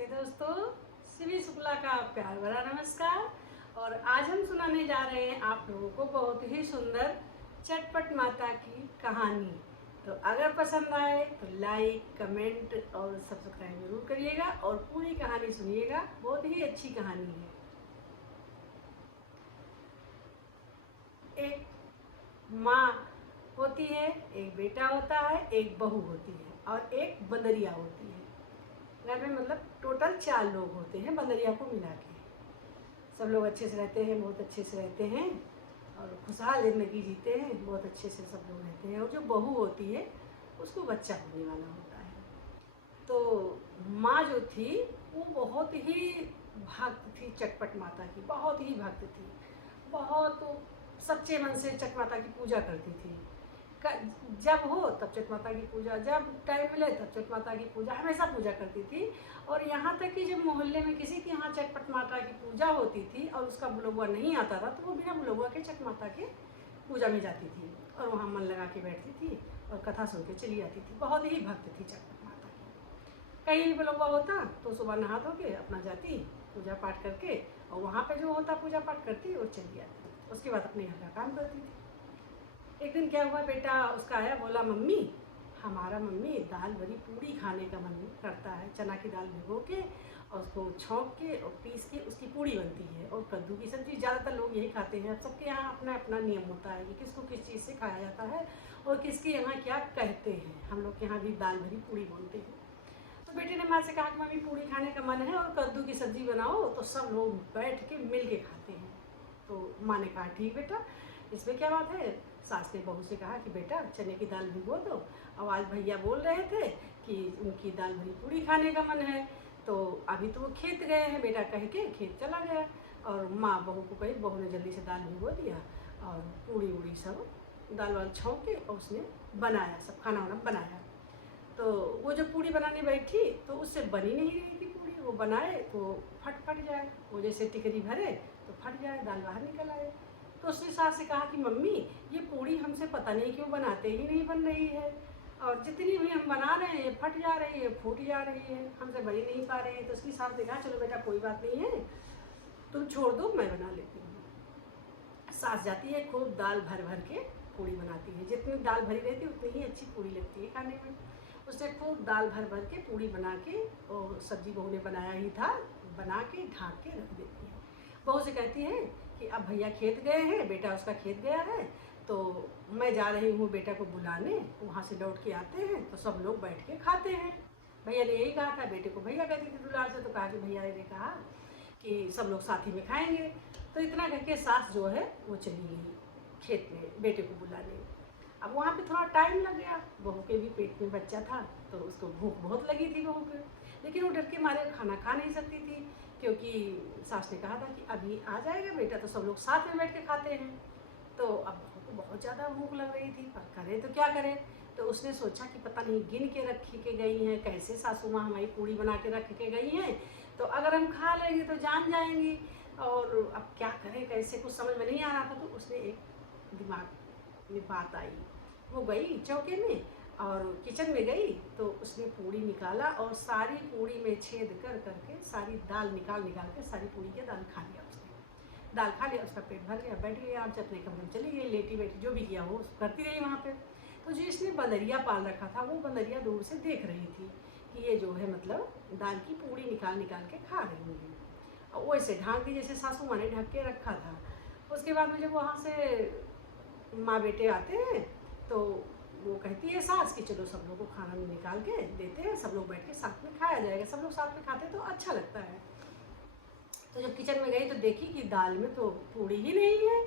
नमस्ते दोस्तों, शिवी शुक्ला का प्यार भरा नमस्कार। और आज हम सुनाने जा रहे हैं आप लोगों को बहुत ही सुंदर चटपट माता की कहानी। तो अगर पसंद आए तो लाइक, कमेंट और सब्सक्राइब जरूर करिएगा और पूरी कहानी सुनिएगा, बहुत ही अच्छी कहानी है। एक माँ होती है, एक बेटा होता है, एक बहू होती है और एक बंदरिया होती है। घर में मतलब टोटल 4 लोग होते हैं बंदरिया को मिला के। सब लोग अच्छे से रहते हैं, बहुत अच्छे से रहते हैं और खुशहाल ज़िंदगी जीते हैं, बहुत अच्छे से सब लोग रहते हैं। और जो बहू होती है उसको बच्चा होने वाला होता है। तो माँ जो थी वो बहुत ही भक्त थी चटपट माता की, बहुत ही भक्त थी। बहुत सच्चे मन से चट माता की पूजा करती थी। जब हो तब चट माता की पूजा, जब टाइम मिले तब चट माता की पूजा, हमेशा पूजा करती थी। और यहाँ तक कि जब मोहल्ले में किसी के यहाँ चटपट माता की पूजा होती थी और उसका बुलौआ नहीं आता था तो वो बिना बुलौआ के चट माता के पूजा में जाती थी और वहाँ मन लगा के बैठती थी और कथा सुन के चली आती थी। बहुत ही भक्त थी चटपट माता की। कहीं भी बुलौआ होता तो सुबह नहा धो के अपना जाती, पूजा पाठ करके, और वहाँ पे जो होता पूजा पाठ करती और चली आती। उसके बाद अपने घर का काम करती थी। एक दिन क्या हुआ, बेटा उसका आया, बोला मम्मी हमारा मम्मी दाल भरी पूड़ी खाने का मन करता है। चना की दाल भिगो के और उसको छौंक के और पीस के उसकी पूड़ी बनती है और कद्दू की सब्ज़ी। ज़्यादातर लोग यही खाते हैं। अब सबके यहाँ अपना अपना नियम होता है कि किसको किस चीज़ से खाया जाता है और किसके यहाँ क्या कहते हैं। हम लोग के यहाँ भी दाल भरी पूड़ी बोलते हैं। तो बेटे ने माँ से कहा कि मम्मी पूड़ी खाने का मन है और कद्दू की सब्ज़ी बनाओ। तो सब लोग बैठ के मिल के खाते हैं। तो माँ ने कहा ठीक बेटा, इसमें क्या बात है। सास ने बहू से कहा कि बेटा चने की दाल भिगो दो। अब आज भैया बोल रहे थे कि उनकी दाल भरी पूड़ी खाने का मन है, तो अभी तो वो खेत गए हैं। बेटा कह के खेत चला गया और माँ बहू को कही, बहू ने जल्दी से दाल भिगो दिया और पूड़ी उड़ी सब दाल वाल छौंक के और उसने बनाया, सब खाना वाना बनाया। तो वो जब पूड़ी बनाने बैठी तो उससे बनी नहीं रही थी पूड़ी। वो बनाए तो फट जाए, वो जैसे टिकरी भरे तो फट जाए, दाल बाहर निकल आए। तो उसने सास से कहा कि मम्मी ये पूड़ी हमसे पता नहीं क्यों बनाते ही नहीं बन रही है, और जितनी भी हम बना रहे हैं फट जा रही है, फूट जा रही है, हमसे बनी नहीं पा रही है। तो उसकी सास ने कहा चलो बेटा कोई बात नहीं है, तुम छोड़ दो, मैं बना लेती हूँ। सास जाती है, खूब दाल भर भर के पूड़ी बनाती है। जितनी दाल भरी रहती है उतनी ही अच्छी पूड़ी लगती है खाने में। उसने खूब दाल भर भर के पूड़ी बना के, और सब्जी बहू ने बनाया ही था, बना के ढाँक के रख देती है। बहू से कहती है कि अब भैया खेत गए हैं, बेटा उसका खेत गया है, तो मैं जा रही हूँ बेटा को बुलाने। वहाँ से लौट के आते हैं तो सब लोग बैठ के खाते हैं। भैया ने यही कहा था, बेटे को भैया कहती थी दुलार से, तो कहा कि भैया ने कहा कि सब लोग साथ ही में खाएंगे। तो इतना कह के सास जो है वो चली गई खेत में बेटे को बुलाने। अब वहाँ पे थोड़ा टाइम लग गया, बहू के भी पेट में बच्चा था तो उसको भूख बहुत लगी थी बहू को, लेकिन वो डर के मारे खाना खा नहीं सकती थी, क्योंकि सास ने कहा था कि अभी आ जाएगा बेटा तो सब लोग साथ में बैठ के खाते हैं। तो अब बहू को बहुत ज़्यादा भूख लग रही थी, पर करे तो क्या करे। तो उसने सोचा कि पता नहीं गिन के रख के गई हैं, कैसे सासू माँ हमारी पूड़ी बना के रख के गई हैं, तो अगर हम खा लेंगे तो जान जाएंगी, और अब क्या करें कैसे, कुछ समझ में नहीं आ रहा था। तो उसने एक दिमाग में बात आई, वो गई चौके में और किचन में गई, तो उसने पूड़ी निकाला और सारी पूड़ी में छेद कर करके सारी दाल निकाल के सारी पूड़ी के दाल खा लिया। उसने दाल खा लिया, उसका पेट भर गया, बैठ गई आराम से अपने कमरे में चली गई, लेटी बैठी जो भी किया वो करती रही वहाँ पे। तो जो इसने बंदरिया पाल रखा था वो बंदरिया दूर से देख रही थी कि ये जो है मतलब दाल की पूड़ी निकाल के खा रही है, और वो ऐसे ढाँक दी जैसे सासू माँ ने ढक के रखा था। उसके बाद में जब वहाँ से माँ बेटे आते हैं तो वो कहती है सास कि चलो सब लोग को खाना में निकाल के देते हैं, सब लोग बैठ के साथ में खाया जाएगा। सब लोग साथ में खाते तो अच्छा लगता है। तो जब किचन में गई तो देखी कि दाल में तो पूड़ी ही नहीं है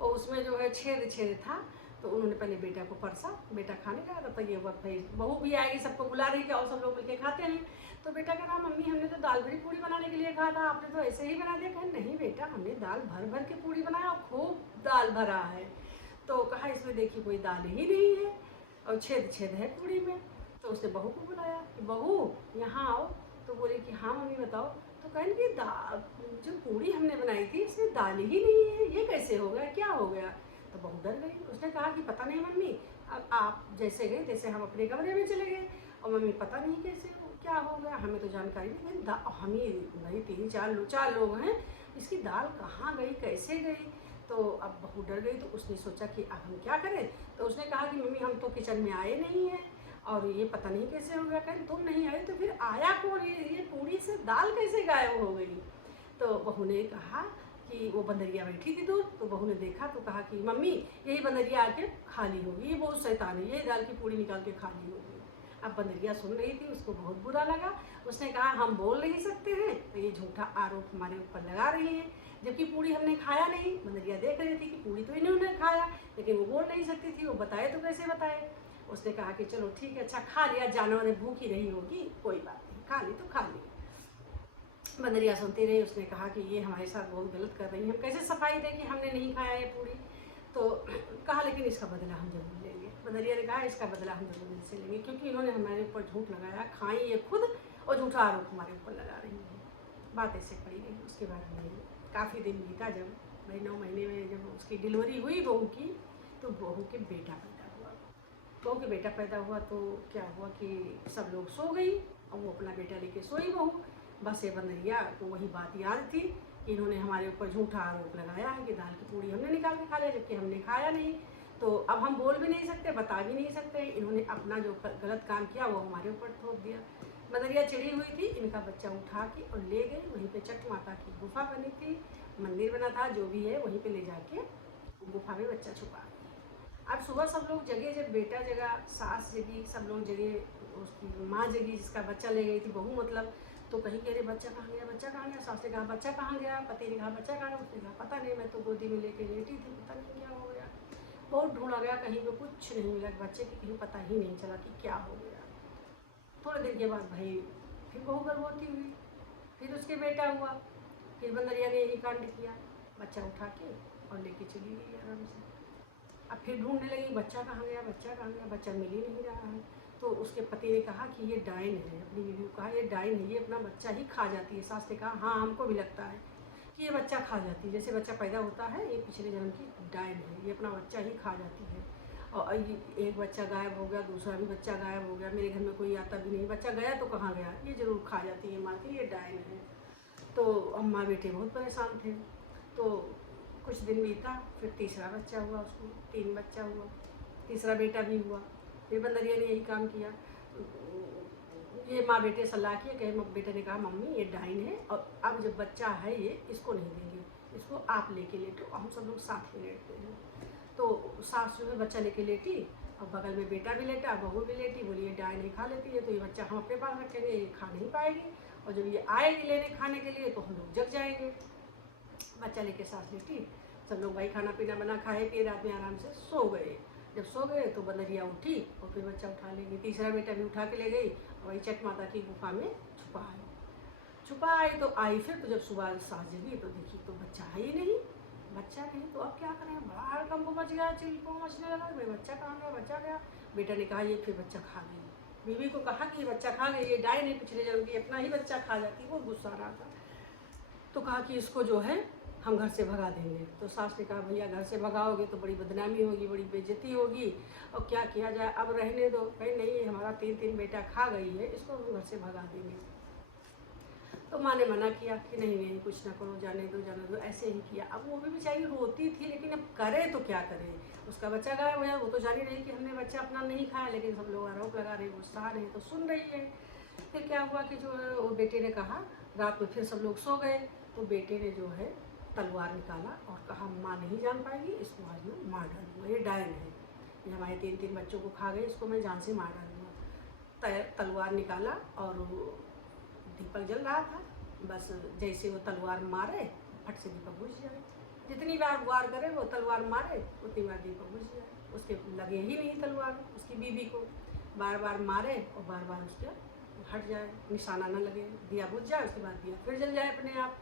और उसमें जो है छेद छेद था। तो उन्होंने पहले बेटा को परसा, बेटा खाने लगा, तब तक ये वक्त भाई बहू भी आएगी, सबको बुला रही है और सब लोग मिलके खाते हैं। तो बेटा कह रहा मम्मी हमने तो दाल भरी पूड़ी बनाने के लिए कहा था, आपने तो ऐसे ही बना दिया। कहा नहीं बेटा हमने दाल भर भर के पूड़ी बनाया और खूब दाल भरा है। तो कहा इसमें देखिए कोई दाल ही नहीं है और छेद छेद है पूड़ी में। तो उसने बहू को बुलाया कि बहू यहाँ आओ। तो बोली कि हाँ मम्मी बताओ। तो कहें कि दाल जो पूड़ी हमने बनाई थी इसमें दाल ही नहीं है, ये कैसे हो गया, क्या हो गया। तो बहू डर गई। उसने कहा कि पता नहीं मम्मी, अब आप जैसे गए तैसे हम अपने कमरे में चले गए और मम्मी पता नहीं कैसे क्या हो गया, हमें तो जानकारी नहीं हम ही भाई 4 लोग हैं, इसकी दाल कहाँ गई, कैसे गई। तो अब बहू डर गई, तो उसने सोचा कि अब हम क्या करें। तो उसने कहा कि मम्मी हम तो किचन में आए नहीं हैं और ये पता नहीं कैसे हो गया। कहीं तुम नहीं आए तो फिर आया कौन, ये पूड़ी से दाल कैसे गायब हो गई। तो बहू ने कहा कि वो बंदरिया बैठी थी दूर, तो बहू ने देखा तो कहा कि मम्मी यही बंदरिया आके खाली होगी, ये बहुत शैतान है, ये दाल की पूड़ी निकाल के खाली होगी। अब बंदरिया सुन रही थी, उसको बहुत बुरा लगा। उसने कहा हम बोल नहीं सकते हैं, तो ये झूठा आरोप हमारे ऊपर लगा रही है, जबकि पूड़ी हमने खाया नहीं। बंदरिया देख रही थी कि पूड़ी तो इन्होंने खाया, लेकिन वो बोल नहीं सकती थी, वो बताए तो कैसे बताए। उसने कहा कि चलो ठीक है, अच्छा खा लिया, जानवर ने भूखी रही होगी, कोई बात नहीं, खा ली तो खा ली। बंदरिया सुनती रही। उसने कहा कि ये हमारे साथ बहुत गलत कर रही है, हम कैसे सफाई दें कि हमने नहीं खाया ये पूड़ी। तो कहा लेकिन इसका बदला हम जरूर लेंगे। बंदरिया ने कहा इसका बदला हम जरूर इनसे लेंगे, क्योंकि इन्होंने हमारे ऊपर झूठ लगाया, खाई ये खुद और झूठा आरोप हमारे ऊपर लगा रही है। बात ऐसे पड़ी गई। उसके बाद में काफ़ी दिन बीता, जब भाई 9 महीने में जब उसकी डिलीवरी हुई बहू की, तो बहू के बेटा पैदा हुआ। बहू के बेटा पैदा हुआ तो क्या हुआ कि सब लोग सो गई और वो अपना बेटा लेके सोई बहू। बस ये बंदरिया को वही बात याद थी कि इन्होंने हमारे ऊपर झूठा आरोप लगाया है कि दाल की पूड़ी हमने निकाल के खा लिया, जबकि हमने खाया नहीं। तो अब हम बोल भी नहीं सकते, बता भी नहीं सकते, इन्होंने अपना जो गलत काम किया वो हमारे ऊपर थोप दिया। बंदरिया चिड़ी हुई थी, इनका बच्चा उठा के और ले गई। वहीं पे चक माता की गुफा बनी थी, मंदिर बना था, जो भी है वहीं पे ले जाके गुफा में बच्चा छुपा। अब सुबह सब लोग जगे, जब बेटा जगा, सास जगी, सब लोग जगे, उसकी माँ जगी जिसका बच्चा ले गई थी बहू मतलब। तो कहीं कह रहे बच्चा कहाँ गया, बच्चा कहाँ गया। सास ने कहा बच्चा कहाँ गया, पति ने कहा बच्चा कहाँ गया। उसने कहा पता नहीं, मैं तो गोदी में लेके लेटी थी, पता नहीं क्या हो गया। बहुत ढूंढा गया, कहीं पे कुछ नहीं मिला बच्चे की, कहीं पता ही नहीं चला कि क्या हो गया। थोड़े दिन के बाद भाई फिर बहू गर्भवती हुई, फिर उसके बेटा हुआ। फिर बंदरिया ने यही कांड किया, बच्चा उठा के और लेके चली गई आराम से। अब फिर ढूंढने लगी बच्चा कहाँ गया, बच्चा कहाँ गया, बच्चा मिल ही नहीं रहा है। तो उसके पति ने कहा कि ये डाइन है, अपनी बीवी को कहा ये डाइन है, ये अपना बच्चा ही खा जाती है। सास ने कहा हाँ हमको भी लगता है कि ये बच्चा खा जाती है, जैसे बच्चा पैदा होता है ये पिछले जन्म की डाइन है, ये अपना बच्चा ही खा जाती है। और एक बच्चा गायब हो गया, दूसरा भी बच्चा गायब हो गया, मेरे घर में कोई आता भी नहीं, बच्चा गया तो कहाँ गया, ये जरूर खा जाती है, मारती ये डाइन है। तो अम्मा बेटे बहुत परेशान थे। तो कुछ दिन बीता, फिर तीसरा बच्चा हुआ, उसको 3 बच्चा हुआ, तीसरा बेटा भी हुआ। फिर बंदरिया ने यही काम किया, ये माँ बेटे सलाह किए, कहे बेटे ने कहा मम्मी ये डाइन है और अब जब बच्चा है ये इसको नहीं देंगे, इसको आप लेके लेटो, हम सब लोग साथ में लेटते हैं। तो सास जो है बच्चा लेके लेटी और बगल में बेटा भी लेटा, बहू भी लेटी, बोली ये डाइन नहीं खा लेती है तो ये बच्चा हम अपने पास रखेंगे, ये खा नहीं पाएगी, और जब ये आएगी लेने खाने के लिए तो हम लोग जग जाएंगे। बच्चा लेके सास लेटी, सब लोग भाई खाना पीना बना खाए पिए, रात में आराम से सो गए। जब सो गए तो बंदरिया उठी और फिर बच्चा उठा ले गई, तीसरा बेटा भी उठा के ले गई और वही चक माता की गुफा में छुपा आई। तो आई फिर, तो जब सुबह सास जगी तो देखी तो बच्चा है ही नहीं, बच्चा नहीं। तो अब क्या करें, बड़ा हड़कंप मच गया, चिल्को मचने लगा, भाई बच्चा कहाँ गया, बच्चा गया। बेटा ने कहा ये फिर बच्चा खा गई। बीवी को कहा कि ये बच्चा खा गई, ये डाइन है, पिछले जन्म की अपना ही बच्चा खा जाती, वो गुस्सा रहा था। तो कहा कि इसको जो है हम घर से भगा देंगे। तो सास ने कहा भैया घर से भगाओगे तो बड़ी बदनामी होगी, बड़ी बेइज्जती होगी, और क्या किया जाए, अब रहने दो। कहीं नहीं, हमारा 3 बेटा खा गई है, इसको हम घर से भगा देंगे। तो माँ ने मना किया कि नहीं नहीं कुछ ना करो, जाने दो, ऐसे ही किया। अब वो भी बेचारी रोती थी, लेकिन अब करे तो क्या करे, उसका बच्चा गायब हो गया, वो तो जान ही रही कि हमने बच्चा अपना नहीं खाया, लेकिन सब लोग आरोप लगा रहे, गुस्सा रहे, तो सुन रही है। फिर क्या हुआ कि जो है वो बेटे ने कहा, रात में फिर सब लोग सो गए, तो बेटे ने जो है तलवार निकाला और कहा माँ नहीं जान पाएगी, इसको आज मैं मार डालूंगा, ये डायन है, ये हमारे 3 बच्चों को खा गए, इसको मैं जान से मार डालूंगा। तलवार निकाला और दीपक जल रहा था, बस जैसे वो तलवार मारे फट से दीपक बुझ जाए, जितनी बार वार करे वो तलवार मारे उतनी बार दीपक बुझ जाए, उसके लगे ही नहीं तलवार, उसकी बीवी को बार बार मारे और बार बार उसके हट जाए, निशाना न लगे, दिया बुझ जाए, उसके बाद दिया फिर जल जाए अपने आप।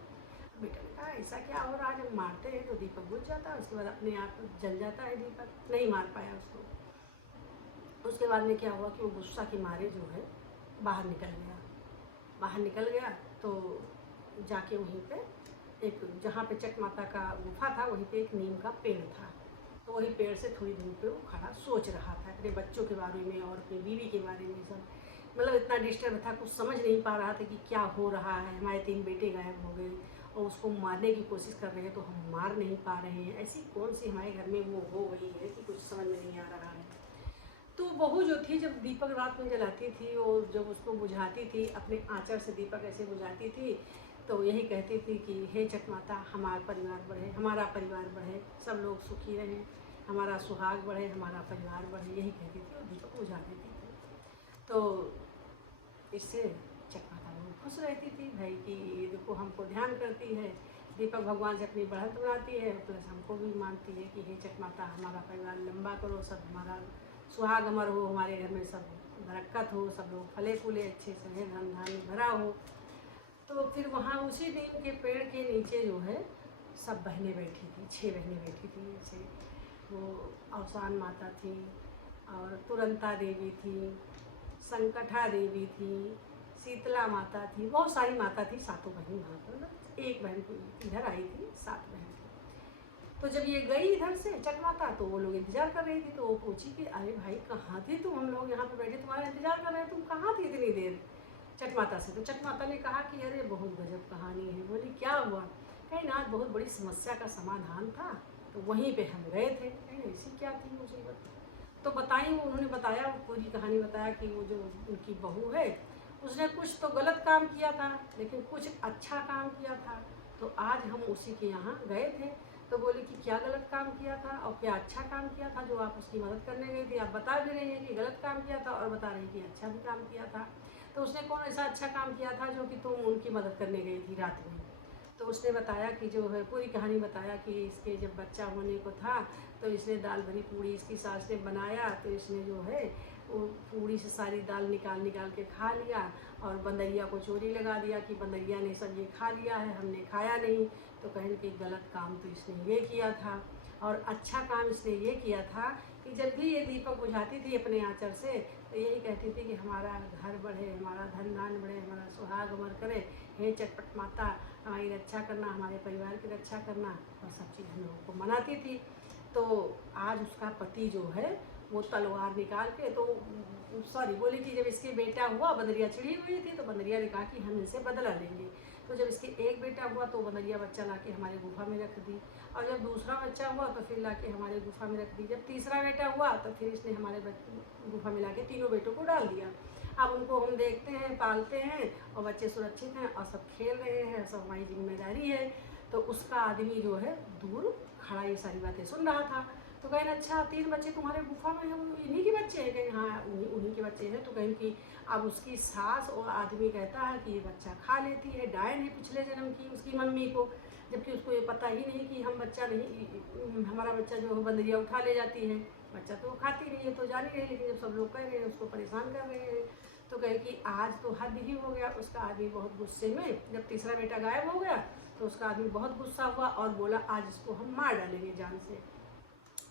बेटा ने कहा ऐसा क्या हो रहा है, जब मारते हैं तो दीपक बुझ जाता है, उसके बाद अपने आप जल जाता है दीपक, नहीं मार पाया उसको। उसके बाद में क्या हुआ कि वो गुस्सा के मारे जो है बाहर निकल गया, तो जाके वहीं पे एक जहाँ पे चक माता का गुफा था वहीं पे एक नीम का पेड़ था, तो वही पेड़ से थोड़ी दूर पे वो खड़ा सोच रहा था अपने बच्चों के बारे में और अपनी बीवी के बारे में सब। मतलब इतना डिस्टर्ब था, कुछ समझ नहीं पा रहा था कि क्या हो रहा है। हमारे 3 बेटे गायब हो गए और उसको मारने की कोशिश कर रहे हैं तो हम मार नहीं पा रहे हैं। ऐसी कौन सी हमारे घर में वो हो गई है कि कुछ समझ में नहीं आ रहा है। तो बहू जो थी, जब दीपक रात में जलाती थी और जब उसको बुझाती थी, अपने आंचल से दीपक ऐसे बुझाती थी, तो यही कहती थी कि हे छठ माता, हमारा परिवार बढ़े, हमारा परिवार बढ़े, सब लोग सुखी रहें, हमारा सुहाग बढ़े, हमारा परिवार बढ़े, यही कहती थी और दीपक बुझा देती थी। तो इससे छठ माता बहुत खुश रहती थी भाई कि ये देखो हमको ध्यान करती है, दीपक भगवान से अपनी बढ़त बनाती है, प्लस हमको भी मानती है कि हे छठ माता, हमारा परिवार लंबा करो, सब हमारा सुहाग अमर हो, हमारे घर में सब बरकत हो, सब लोग फले फूले अच्छे से रहें, धन धान्य भरा हो। तो फिर वहाँ उसी नीम के पेड़ के नीचे जो है सब बहनें बैठी थी, 6 बहनें बैठी थी। जैसे वो अवसान माता थी और तुरंता देवी थी, संकटा देवी थी, शीतला माता थी, बहुत सारी माता थी, 7 बहन वहाँ पर, मतलब एक बहन को इधर आई थी, 7 बहन थी। तो जब ये गई इधर से छठ माता, तो वो लोग इंतजार कर रही थी। तो वो पूछी कि अरे भाई कहाँ थी तुम, हम लोग यहाँ पे बैठे तुम्हारा इंतजार कर रहे हैं, तुम कहाँ थी इतनी देर छठ माता से। तो छठ माता ने कहा कि अरे बहुत गजब कहानी है। बोली क्या हुआ? कहीं ना आज बहुत बड़ी समस्या का समाधान था, तो वहीं पे हम गए थे। कहीं ऐसी क्या थी मुसीबत? तो बताई, उन्होंने बताया, पूरी कहानी बताया कि वो जो उनकी बहू है उसने कुछ तो गलत काम किया था लेकिन कुछ अच्छा काम किया था, तो आज हम उसी के यहाँ गए थे। तो बोली कि क्या गलत काम किया था और क्या अच्छा काम किया था जो आप उसकी मदद करने गई थी? आप बता भी रही हैं कि गलत काम किया था और बता रही कि अच्छा भी काम किया था। तो उसने कौन ऐसा अच्छा काम किया था जो कि तुम उनकी मदद करने गई थी रात में? तो उसने बताया कि जो है पूरी कहानी बताया कि इसके जब बच्चा होने को था तो इसने दाल भरी पूड़ी इसकी सास ने बनाया, तो इसने जो है वो पूड़ी से सारी दाल निकाल निकाल के खा लिया और बंदरिया को चोरी लगा दिया कि बंदरिया ने सब ये खा लिया है, हमने खाया नहीं। तो कहें कि गलत काम तो इसने ये किया था और अच्छा काम इसने ये किया था कि जब भी ये दीपक बुझाती थी अपने आंचल से, तो यही कहती थी कि हमारा घर बढ़े, हमारा धन धान बढ़े, हमारा सुहाग अमर करे, हे चटपट माता हमारी रक्षा करना, हमारे परिवार की रक्षा करना, और सब चीज़ हम लोगों को मनाती थी। तो आज उसका पति जो है वो तलवार निकाल के, तो सॉरी बोली कि जब इसके बेटा हुआ, बंदरिया चिड़ी हुई थी, तो बंदरिया ने कहा कि हम इनसे बदला लेंगे। तो जब इसके एक बेटा हुआ तो बंदरिया बच्चा ला के हमारे गुफा में रख दी, और जब दूसरा बच्चा हुआ तो फिर ला के हमारे गुफा में रख दी। जब तीसरा बेटा हुआ तो फिर इसने हमारे गुफा में ला के तीनों बेटों को डाल दिया। अब उनको हम देखते हैं, पालते हैं और बच्चे सुरक्षित हैं और सब खेल रहे हैं, सब हमारी जिम्मेदारी है। तो उसका आदमी जो है दूर खड़ा ये सारी बातें सुन रहा था। तो कहें अच्छा 3 बच्चे तुम्हारे गुफा में हैं, इन्हीं के बच्चे हैं? कहें हाँ उन्हीं के बच्चे हैं। तो कहें कि अब उसकी सास और आदमी कहता है कि ये बच्चा खा लेती है, डायन है पिछले जन्म की उसकी मम्मी को, जबकि उसको ये पता ही नहीं कि हम बच्चा नहीं, हमारा बच्चा जो है बंदरिया उठा ले जाती है। बच्चा तो वो खाती नहीं है तो जान ही नहीं, लेकिन जब सब लोग कह रहे हैं उसको परेशान कर रहे हैं। तो कहे कि आज तो हद ही हो गया। उसका आदमी बहुत गुस्से में, जब तीसरा बेटा गायब हो गया तो उसका आदमी बहुत गुस्सा हुआ और बोला आज इसको हम मार डालेंगे जान से।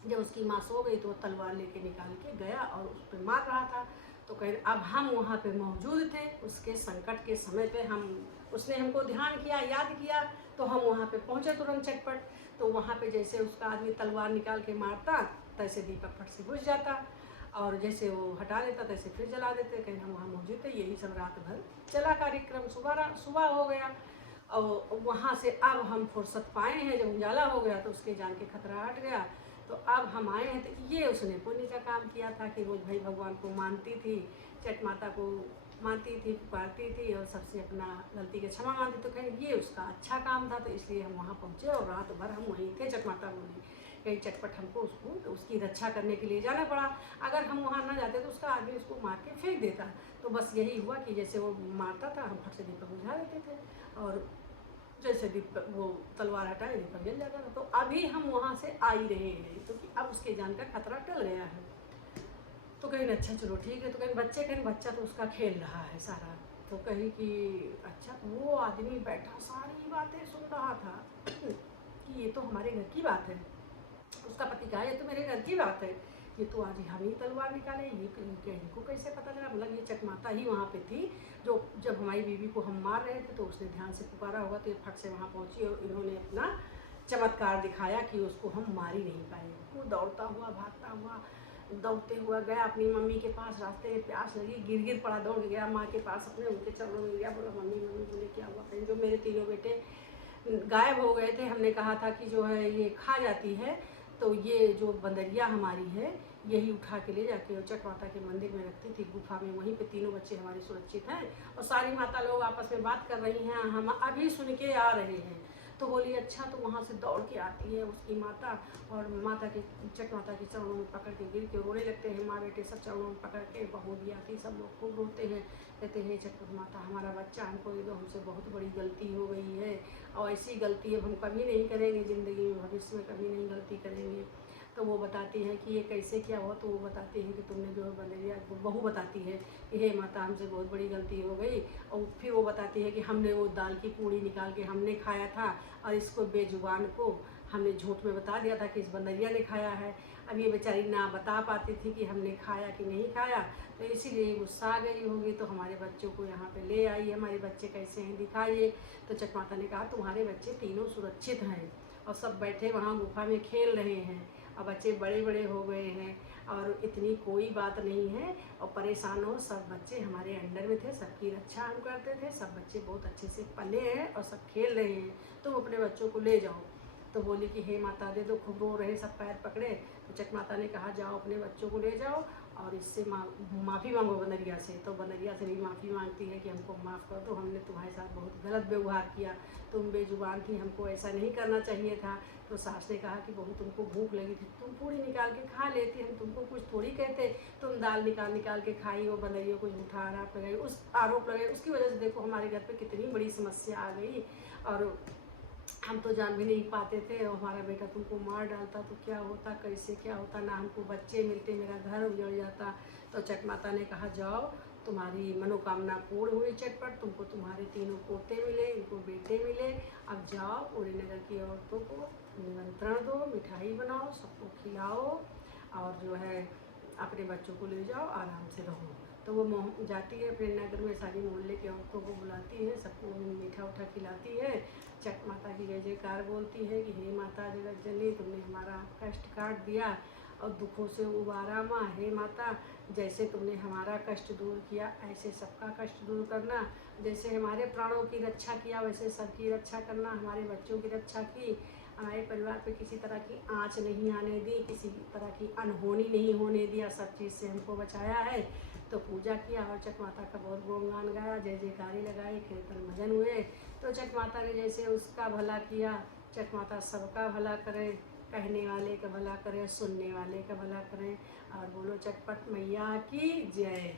जब उसकी माँ सो गई तो वो तलवार लेके निकाल के गया और उस पर मार रहा था। तो कह अब हम वहाँ पे मौजूद थे उसके संकट के समय पे, हम उसने हमको ध्यान किया, याद किया, तो हम वहाँ पे पहुँचे तुरंत चटपट। तो वहाँ पे जैसे उसका आदमी तलवार निकाल के मारता तैसे दीपक फट से बुझ जाता, और जैसे वो हटा देता तैसे फिर जला देते। कहीं हम वहाँ मौजूद थे, यही सब रात भर चला कार्यक्रम। सुबह हो गया और वहाँ से अब हम फुर्सत पाए हैं, जब उजाला हो गया तो उसके जान के खतरा हट गया। तो अब हम आए हैं, तो ये उसने पुण्य का काम किया था कि रोज़ भाई भगवान को मानती थी, छठ माता को मानती थी, पुकारती थी और सबसे अपना गलती के क्षमा मांगती। तो कहीं ये उसका अच्छा काम था, तो इसलिए हम वहाँ पहुँचे और रात भर हम वहीं थे। छठ माता बोली कहीं चटपट हमको उसको तो उसकी रक्षा करने के लिए जाना पड़ा। अगर हम वहाँ ना जाते तो उसका आदमी उसको मार के फेंक देता। तो बस यही हुआ कि जैसे वो मारता था हम फट से दीपक बुझा देते थे, और जैसे दीपक वो तलवार हटाए दीपक जल जाता था। तो अभी हम वहाँ से आ ही रहे हैं क्योंकि अब उसके जान का खतरा टल गया है। तो कहीं अच्छा चलो ठीक है। तो कहीं बच्चा तो उसका खेल रहा है सारा। तो कहीं कि अच्छा, तो वो आदमी बैठा सारी बातें सुन रहा था कि ये तो हमारे घर की बात है। उसका पति कहा ये तो मेरे घर की बात है, ये तो आज हम ही तलवार निकाले, ये इनको कैसे पता लगा? मतलब ये चटमाता ही वहाँ पे थी जो जब हमारी बीवी को हम मार रहे थे तो उसने ध्यान से पुकारा होगा, तो ये फट से वहाँ पहुँची और इन्होंने अपना चमत्कार दिखाया कि उसको हम मार ही नहीं पाए। वो दौड़ता हुआ भागता हुआ दौड़ते हुआ गया अपनी मम्मी के पास, रास्ते में प्यास लगी, गिर गिर पड़ा, दौड़ गया माँ के पास अपने, उनके चरणों में गया, बोला मम्मी मम्मी। बोले क्या हुआ? कहीं जो मेरे तीनों बेटे गायब हो गए थे, हमने कहा था कि जो है ये खा जाती है, तो ये जो बंदरिया हमारी है यही उठा के ले जाके और चट माता के मंदिर में रखती थी गुफा में, वहीं पे तीनों बच्चे हमारे सुरक्षित हैं। और सारी माता लोग आपस में बात कर रही हैं, हम अभी सुन के आ रहे हैं। तो बोली अच्छा। तो वहाँ से दौड़ के आती है उसकी माता, और माता के चट माता के चरणों में पकड़ के गिर के रोने लगते हैं, माँ बेटे सब चरणों में पकड़ के, बहू भी आती, सब लोग खूब रोते हैं, कहते हैं चटपट माता हमारा बच्चा हमको दे दो, हमसे बहुत बड़ी गलती हो गई है और ऐसी गलती अब हम कभी नहीं करेंगे ज़िंदगी में, भविष्य में कभी नहीं गलती करेंगे। तो वो बताती हैं कि ये कैसे क्या हुआ? तो वो बताती हैं कि तुमने जो है बंदरिया, बहू बताती है कि हे माता हमसे बहुत बड़ी गलती हो गई। और फिर वो बताती है कि हमने वो दाल की पूड़ी निकाल के हमने खाया था, और इसको बेजुबान को हमने झूठ में बता दिया था कि इस बंदरिया ने खाया है। अब ये बेचारी ना बता पाती थी कि हमने खाया कि नहीं खाया, तो इसीलिए गुस्सा आ गई होगी, तो हमारे बच्चों को यहाँ पे ले आई। हमारे बच्चे कैसे हैं दिखाइए। तो चट माता ने कहा तुम्हारे बच्चे तीनों सुरक्षित हैं, और सब बैठे वहाँ गुफा में खेल रहे हैं, और बच्चे बड़े बड़े हो गए हैं, और इतनी कोई बात नहीं है। और परेशान हो, सब बच्चे हमारे अंडर में थे, सबकी रक्षा हम करते थे, सब बच्चे बहुत अच्छे से पले हैं और सब खेल रहे हैं, तुम अपने बच्चों को ले जाओ। तो बोली कि हे माता दे दो, खूब रो रहे, सब पैर पकड़े। तो चट माता ने कहा जाओ अपने बच्चों को ले जाओ और इससे माफ़ी मांगो बंदरिया से। तो बंदरिया से भी माफ़ी मांगती है कि हमको माफ़ कर दो, हमने तुम्हारे साथ बहुत गलत व्यवहार किया, तुम बेजुबान थी, हमको ऐसा नहीं करना चाहिए था। तो सास ने कहा कि बहू तुमको भूख लगी थी, तुम पूड़ी निकाल के खा लेती, हम तुमको कुछ थोड़ी कहते, तुम दाल निकाल निकाल के खाई, वो बंदरियों को झूठा आरोप लगाई, उस आरोप लगाई, उसकी वजह से देखो हमारे घर पे कितनी बड़ी समस्या आ गई, और हम तो जान भी नहीं पाते थे, और हमारा बेटा तुमको मार डालता तो क्या होता, कैसे क्या होता, ना हमको बच्चे मिलते, मेरा घर उजड़ जाता। तो चट माता ने कहा जाओ तुम्हारी मनोकामना पूर्ण हुई चटपट, तुमको तुम्हारे तीनों पोते मिले, इनको बेटे मिले, अब जाओ पूरे नगर की औरतों को निमंत्रण दो, मिठाई बनाओ, सबको खिलाओ, और जो है अपने बच्चों को ले जाओ, आराम से रहो। तो वो जाती है अपने नगर में, सारी मोहल्ले की औरतों को बुलाती है, सबको मीठा उठा खिलाती है, चट माता की जय जयकार बोलती है कि हे माता जगत जननी तुमने हमारा कष्ट काट दिया और दुखों से उबारा माँ, हे माता जैसे तुमने हमारा कष्ट दूर किया ऐसे सबका कष्ट दूर करना, जैसे हमारे प्राणों की रक्षा किया वैसे सबकी रक्षा करना, हमारे बच्चों की रक्षा की, हमारे परिवार पे किसी तरह की आँच नहीं आने दी, किसी तरह की अनहोनी नहीं होने दिया, सब चीज़ से हमको बचाया है। तो पूजा किया और चट माता का बहुत गुणगान गाया, जय जयकारी लगाए, कीर्तन भजन हुए। तो चट माता ने जैसे उसका भला किया, चट माता सबका भला करे, कहने वाले का भला करे, सुनने वाले का भला करें। और बोलो चटपट मैया की जय।